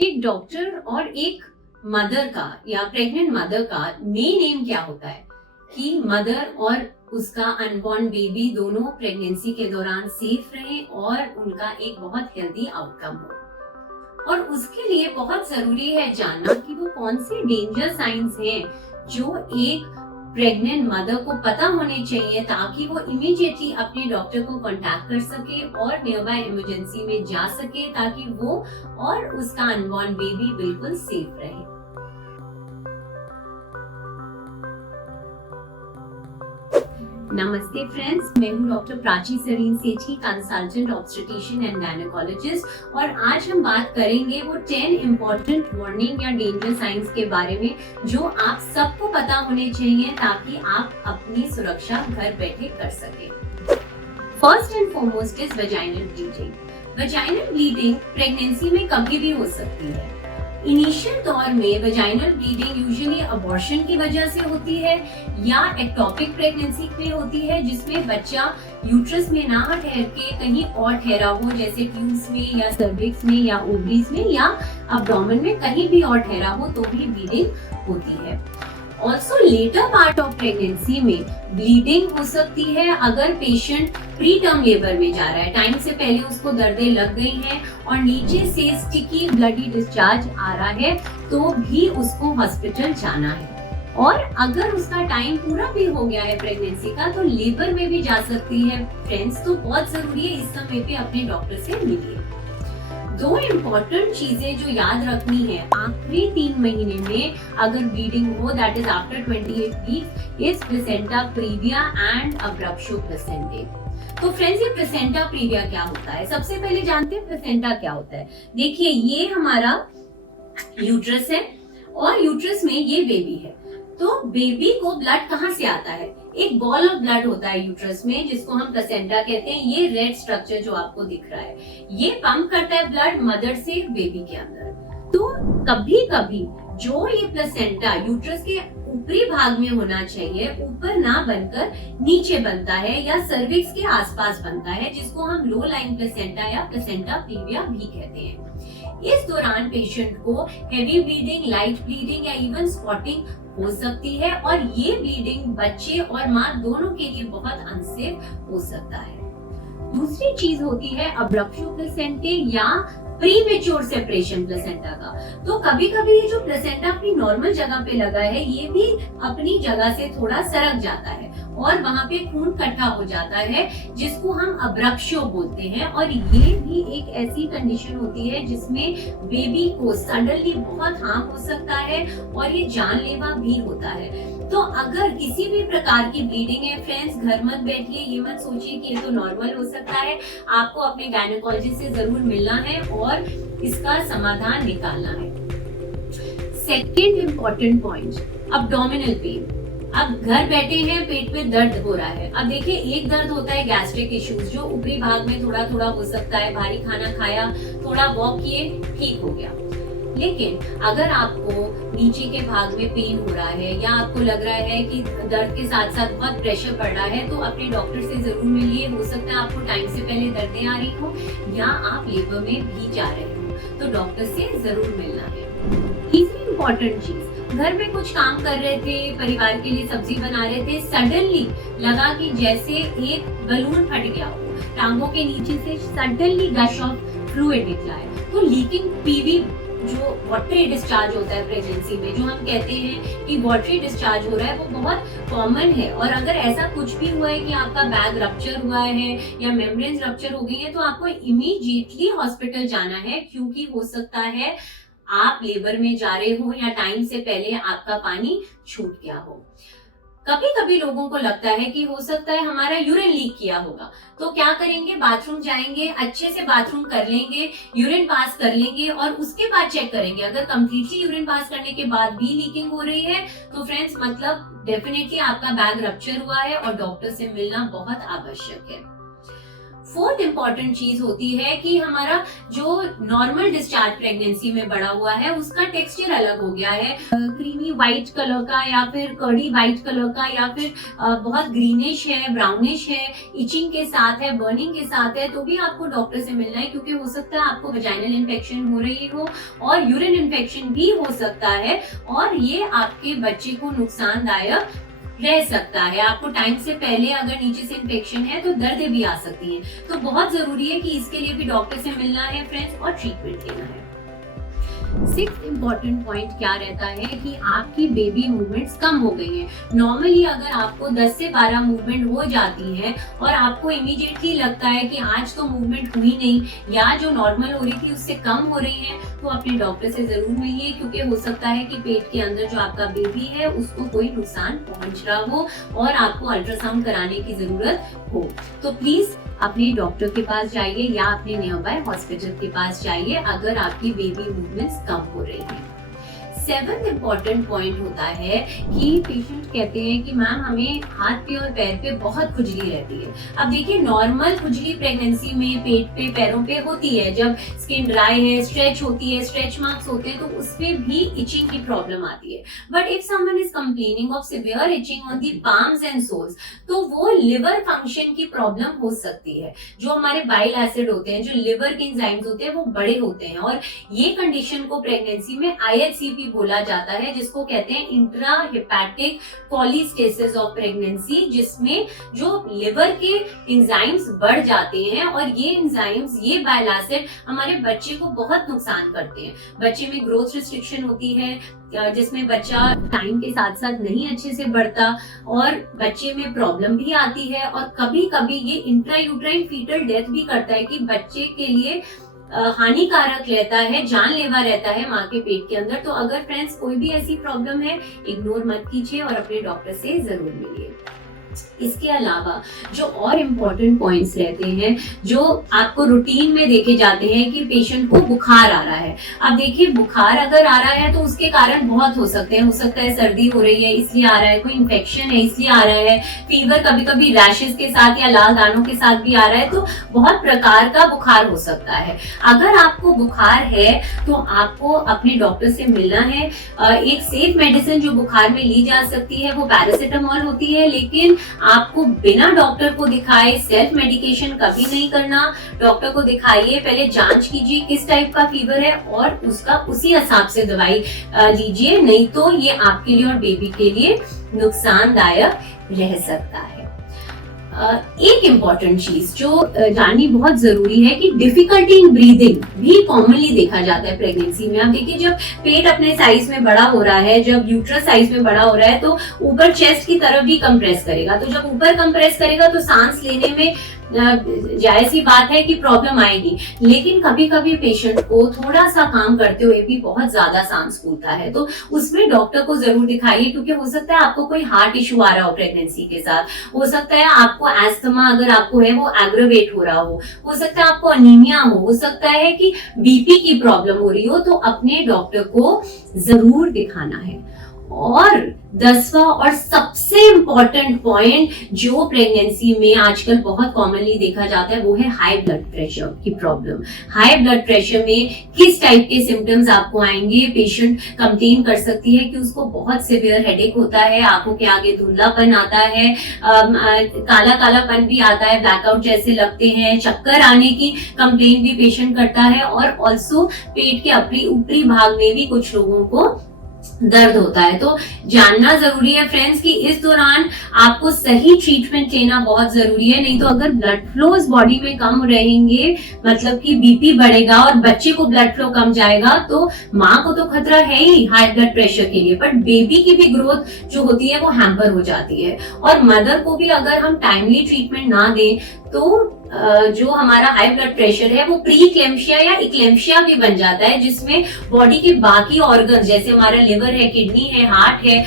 एक डॉक्टर और एक मदर का या प्रेग्नेंट मदर का मेन एम क्या होता है कि मदर और उसका अनबॉर्न बेबी दोनों प्रेगनेंसी के दौरान सेफ रहें और उनका एक बहुत हेल्दी आउटकम हो। और उसके लिए बहुत जरूरी है जानना कि वो कौन से डेंजर साइंस हैं जो एक प्रेग्नेंट मदर को पता होने चाहिए ताकि वो इमीडिएटली अपने डॉक्टर को कांटेक्ट कर सके और नियर बाय इमरजेंसी में जा सके ताकि वो और उसका अनबॉर्न बेबी बिल्कुल सेफ रहे। नमस्ते फ्रेंड्स, मैं हूँ doctor Prachi Sareen Sethi, consultant obstetrician and gynaecologist, और आज हम बात करेंगे वो 10 इम्पोर्टेंट वार्निंग या डेंजर साइंस के बारे में जो आप सबको पता होने चाहिए ताकि आप अपनी सुरक्षा घर बैठे कर सकें। First and foremost is vaginal bleeding. Vaginal bleeding pregnancy में कभी भी हो सकती है। इनिशियल दौर में वेजाइनल ब्लीडिंग यूजुअली अबॉर्शन की वजह से होती है या एक्टोपिक प्रेगनेंसी में होती है, जिसमें बच्चा यूट्रस में ना ठहर के कहीं और ठहरा हो, जैसे ट्यूब्स में या सर्विक्स में या ओवरीज में या अब्डोमेन में कहीं भी और ठहरा हो तो भी ब्लीडिंग होती है। Also later part of pregnancy में ब्लीडिंग हो सकती है अगर पेशेंट प्री टर्म लेबर में जा रहा है, टाइम से पहले उसको दर्दें लग गई हैं और नीचे से स्टिकी ब्लडी डिस्चार्ज आ रहा है तो भी उसको हॉस्पिटल जाना है। और अगर उसका टाइम पूरा भी हो गया है प्रेगनेंसी का तो लेबर में भी जा सकती है। फ्रेंड्स, तो बहुत जरूरी है इस समय पे अपने डॉक्टर से मिलिए। दो इम्पोर्टेंट चीजें जो याद रखनी है आखिरी 3 महीने में अगर ब्लीडिंग हो, that is after 28 weeks, is placenta previa and abruptio placentae. तो फ्रेंड्स, ये प्लेसेंटा प्रीविया क्या होता है? सबसे पहले जानते हैं प्लेसेंटा क्या होता है। देखिए, ये हमारा यूट्रस है और यूट्रस में ये बेबी है। तो बेबी को ब्लड कहाँ से आता है? एक बॉल ऑफ ब्लड होता है यूट्रस में जिसको हम प्लेसेंटा कहते हैं। ये रेड स्ट्रक्चर जो आपको दिख रहा है, ये पंप करता है ब्लड मदर से बेबी के अंदर। तो कभी कभी जो ये प्लेसेंटा यूट्रस के ऊपरी भाग में होना चाहिए, ऊपर ना बनकर नीचे बनता है या सर्विक्स के आसपास बनता है, जिसको हम लो लाइन प्लेसेंटा या प्लेसेंटा प्रीविया भी कहते हैं। इस दौरान पेशेंट को हेवी ब्लीडिंग, लाइट ब्लीडिंग या इवन स्पॉटिंग हो सकती है और ये ब्लीडिंग बच्चे और माँ दोनों के लिए बहुत अनसेफ हो सकता है। दूसरी चीज होती है अब्रप्शो प्लेसेंटे या प्रीमेच्योर सेपरेशन प्लेसेंटा का। तो कभी कभी ये जो प्लेसेंटा अपनी नॉर्मल जगह पे लगा है ये भी अपनी जगह से थोड़ा सरक जाता है और वहां पे खून इकट्ठा हो जाता है, जिसको हम अब्रप्शो बोलते हैं। और ये भी एक ऐसी कंडीशन होती है जिसमें बेबी को सडनली बहुत हार्म हो सकता है और ये जानलेवा भी होता है। तो अगर किसी भी प्रकार की ब्लीडिंग है फ्रेंड्स, घर मत बैठिए, ये मत सोचिए कि ये तो नॉर्मल हो सकता है। आपको अपने गायनेकोलॉजिस्ट से जरूर मिलना है और इसका समाधान निकालना है। Second important point, abdominal pain. अब घर बैठे हैं, पेट में दर्द हो रहा है। अब देखिए, एक दर्द होता है गैस्ट्रिक इश्यूज जो ऊपरी भाग में थोड़ा थोड़ा हो सकता है, भारी खाना खाया, थोड़ा वॉक किए, ठीक हो गया। लेकिन अगर आपको नीचे के भाग में पेन हो रहा है या आपको लग रहा है कि दर्द के साथ साथ बहुत प्रेशर पड़ रहा है तो अपने डॉक्टर से जरूर मिलिए। हो सकता है आपको टाइम से पहले दर्दें आ रही हो या आप लेबर में भी जा रहे हो, तो डॉक्टर से जरूर मिलना है। तीसरी इम्पोर्टेंट चीज, घर में कुछ काम कर रहे थे, परिवार के लिए सब्जी बना रहे थे, सडनली लगा कि जैसे एक बलून फट गया हो, टांगों के नीचे से सडनली गश ऑफ फ्लूइड निकला है। तो लीकिंग पीवी जो वाटरी डिस्चार्ज होता है प्रेगनेंसी में, जो हम कहते हैं कि वाटरी डिस्चार्ज हो रहा है, वो बहुत कॉमन है। और अगर ऐसा कुछ भी हुआ है कि आपका बैग रप्चर हुआ है या मेम्ब्रेन्स रप्चर हो गई है तो आपको इमीडिएटली हॉस्पिटल जाना है, क्योंकि हो सकता है आप लेबर में जा रहे हो या टाइम से पहले आपका पानी छूट गया हो। कभी कभी लोगों को लगता है कि हो सकता है हमारा यूरिन लीक किया होगा, तो क्या करेंगे, बाथरूम जाएंगे, अच्छे से बाथरूम कर लेंगे, यूरिन पास कर लेंगे और उसके बाद चेक करेंगे। अगर कंप्लीटली यूरिन पास करने के बाद भी लीकिंग हो रही है तो फ्रेंड्स, मतलब डेफिनेटली आपका बैग रप्चर हुआ है और डॉक्टर से मिलना बहुत आवश्यक है। फोर्थ इंपॉर्टेंट चीज होती है कि हमारा जो नॉर्मल डिस्चार्ज प्रेगनेंसी में बड़ा हुआ है उसका टेक्सचर अलग हो गया है, क्रीमी व्हाइट कलर का या फिर कर्डी व्हाइट कलर का, या फिर बहुत ग्रीनिश है, ब्राउनिश है, इचिंग के साथ है, बर्निंग के साथ है, तो भी आपको डॉक्टर से मिलना है, क्योंकि हो सकता है आपको वजाइनल इन्फेक्शन हो रही हो और यूरिन इन्फेक्शन भी हो सकता है, और ये आपके बच्चे को नुकसानदायक रह सकता है। आपको टाइम से पहले अगर नीचे से इन्फेक्शन है तो दर्द भी आ सकती है। तो बहुत जरूरी है कि इसके लिए भी डॉक्टर से मिलना है फ्रेंड्स, और ट्रीटमेंट लेना है। सिक्स्थ इम्पॉर्टेंट पॉइंट क्या रहता है कि आपकी बेबी मूवमेंट्स कम हो गई हैं। नॉर्मली अगर आपको 10 से 12 मूवमेंट हो जाती है और आपको इमीडिएटली लगता है कि आज तो मूवमेंट हुई नहीं या जो नॉर्मल हो रही थी उससे कम हो रही है, तो अपने डॉक्टर से जरूर मिलिए, क्योंकि हो सकता है कि पेट के अंदर जो आपका बेबी है उसको कोई नुकसान पहुंच रहा हो और आपको अल्ट्रासाउंड कराने की जरूरत हो। तो प्लीज अपने डॉक्टर के पास जाइए या अपने नियर बाय हॉस्पिटल के पास जाइए अगर आपकी बेबी मूवमेंट्स कम हो रही है। सेवंथ इम्पॉर्टेंट पॉइंट होता है कि पेशेंट कहते हैं कि मैम हमें हाथ पे और पैर पे बहुत खुजली रहती है। अब देखिए, नॉर्मल खुजली प्रेगनेंसी में पेट पे पैरों पे होती है, जब स्किन ड्राई है, स्ट्रेच होती है, स्ट्रेच मार्क्स होते हैं, तो उसपे भी इचिंग की प्रॉब्लम आती है। But if someone is complaining of severe itching on the palms and soles, तो वो लिवर फंक्शन की प्रॉब्लम हो सकती है। जो हमारे बाइल एसिड होते हैं, जो लिवर के एंजाइम्स होते हैं, वो बड़े होते हैं, और ये कंडीशन को प्रेगनेंसी में IHCP बोला जाता है, जिसको कहते हैं इंट्रा हेपेटिक कॉलीस्टेसिस ऑफ प्रेगनेंसी, जिसमें जो लिवर के एंजाइम्स बढ़ जाते हैं और ये एंजाइम्स, ये बाइल एसिड हमारे बच्चे को बहुत नुकसान करते हैं। बच्चे में ग्रोथ रिस्ट्रिक्शन होती है, जिसमें बच्चा टाइम के साथ साथ नहीं अच्छे से बढ़ता और बच्चे में प्रॉब्लम भी आती है, और कभी कभी ये इंट्रायूट्राइन फीटल डेथ भी करता है कि बच्चे के लिए हानिकारक रहता है, जानलेवा रहता है माँ के पेट के अंदर। तो अगर फ्रेंड्स कोई भी ऐसी प्रॉब्लम है, इग्नोर मत कीजिए और अपने डॉक्टर से जरूर मिलिए। इसके अलावा जो और इम्पोर्टेंट पॉइंट्स रहते हैं, जो आपको रूटीन में देखे जाते हैं कि पेशेंट को बुखार आ रहा है। अब देखिए, बुखार अगर आ रहा है तो उसके कारण बहुत हो सकते हैं। हो सकता है सर्दी हो रही है इसलिए आ रहा है, कोई इन्फेक्शन है इसलिए आ रहा है, फीवर कभी कभी रैशेस के साथ या लाल दानों के साथ भी आ रहा है। तो बहुत प्रकार का बुखार हो सकता है। अगर आपको बुखार है तो आपको अपने डॉक्टर से मिलना है। एक सेफ मेडिसिन जो बुखार में ली जा सकती है वो पैरासिटामोल होती है, लेकिन आपको बिना डॉक्टर को दिखाए सेल्फ मेडिकेशन कभी नहीं करना। डॉक्टर को दिखाइए, पहले जांच कीजिए किस टाइप का फीवर है और उसका उसी हिसाब से दवाई लीजिए, नहीं तो ये आपके लिए और बेबी के लिए नुकसानदायक रह सकता है। एक इम्पॉर्टेंट चीज जो जाननी बहुत जरूरी है कि डिफिकल्टी इन ब्रीदिंग भी कॉमनली देखा जाता है प्रेगनेंसी में। आप देखिए, जब पेट अपने साइज में बड़ा हो रहा है, जब यूट्रस साइज में बड़ा हो रहा है, तो ऊपर चेस्ट की तरफ भी कंप्रेस करेगा। तो जब ऊपर कंप्रेस करेगा तो सांस लेने में जायज सी बात है कि प्रॉब्लम आएगी, लेकिन कभी कभी पेशेंट को थोड़ा सा काम करते हुए भी बहुत ज्यादा सांस फूलता है, तो उसमें डॉक्टर को जरूर दिखाइए, क्योंकि हो सकता है आपको कोई हार्ट इश्यू आ रहा हो प्रेगनेंसी के साथ, हो सकता है आपको एस्थमा अगर आपको है वो एग्रेवेट हो रहा हो सकता है आपको अनीमिया हो सकता है कि बीपी की प्रॉब्लम हो रही हो, तो अपने डॉक्टर को जरूर दिखाना है। और 10वां और सबसे इम्पोर्टेंट पॉइंट जो प्रेगनेंसी में आजकल बहुत कॉमनली देखा जाता है वो है हाई ब्लड प्रेशर की प्रॉब्लम। हाई ब्लड प्रेशर में किस टाइप के सिम्टम्स आपको आएंगे? पेशेंट कंप्लेन कर सकती है कि उसको बहुत सिवियर हेडेक होता है, आंखों के आगे धुंधलापन आता है, काला कालापन भी आता है, ब्लैकआउट जैसे लगते हैं, चक्कर आने की कंप्लेन भी पेशेंट करता है, और ऑल्सो पेट के ऊपरी भाग में भी कुछ लोगों को दर्द होता है। तो जानना जरूरी है फ्रेंड्स कि इस दौरान आपको सही ट्रीटमेंट लेना बहुत जरूरी है, नहीं तो अगर ब्लड फ्लोज बॉडी में कम रहेंगे, मतलब कि बीपी बढ़ेगा और बच्चे को ब्लड फ्लो कम जाएगा, तो माँ को तो खतरा है ही हाई ब्लड प्रेशर के लिए, बट बेबी की भी ग्रोथ जो होती है वो हैम्पर हो जाती है। और मदर को भी अगर हम टाइमली ट्रीटमेंट ना दें तो जो हमारा हाई ब्लड प्रेशर है वो प्री इक्लेम्शिया या इक्लेम्शिया भी बन जाता है, जिसमें बॉडी के बाकी ऑर्गन जैसे हमारा लिवर है, किडनी है, हार्ट है,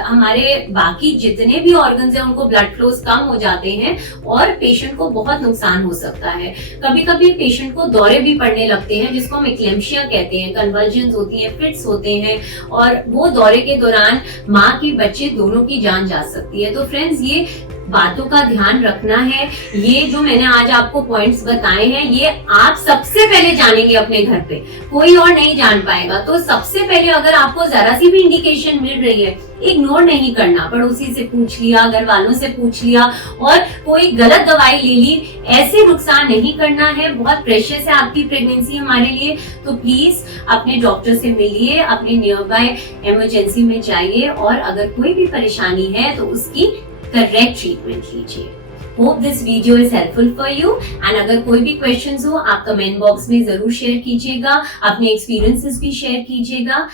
हमारे बाकी जितने भी ऑर्गन्स हैं उनको ब्लड फ्लोज कम हो जाते हैं और पेशेंट को बहुत नुकसान हो सकता है। कभी कभी पेशेंट को दौरे भी पड़ने लगते हैं, जिसको हम इक्लेम्शिया कहते हैं, कन्वर्जन्स होती है, फिट्स होते हैं, और वो दौरे के दौरान माँ की बच्चे दोनों की जान जा सकती है। तो फ्रेंड्स, ये बातों का ध्यान रखना है। ये जो मैंने आज आपको पॉइंट्स बताए हैं, ये आप सबसे पहले जानेंगे अपने घर पे, कोई और नहीं जान पाएगा। तो सबसे पहले अगर आपको जरा सी भी इंडिकेशन मिल रही है, इग्नोर नहीं करना, पड़ोसी से पूछ लिया, घर वालों से पूछ लिया और कोई गलत दवाई ले ली, ऐसे नुकसान नहीं करना है। बहुत प्रेशियस है आपकी प्रेगनेंसी हमारे लिए, तो प्लीज अपने डॉक्टर से मिलिए, अपने नियर बाय इमरजेंसी में जाइए और अगर कोई भी परेशानी है तो उसकी करेक्ट ट्रीटमेंट लीजिए। Hope this video is helpful for you and अगर कोई भी क्वेश्चंस हो आप कमेंट बॉक्स में जरूर शेयर कीजिएगा, अपने एक्सपीरियंसेस भी शेयर कीजिएगा।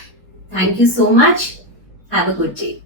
Thank you so much. Have a good day.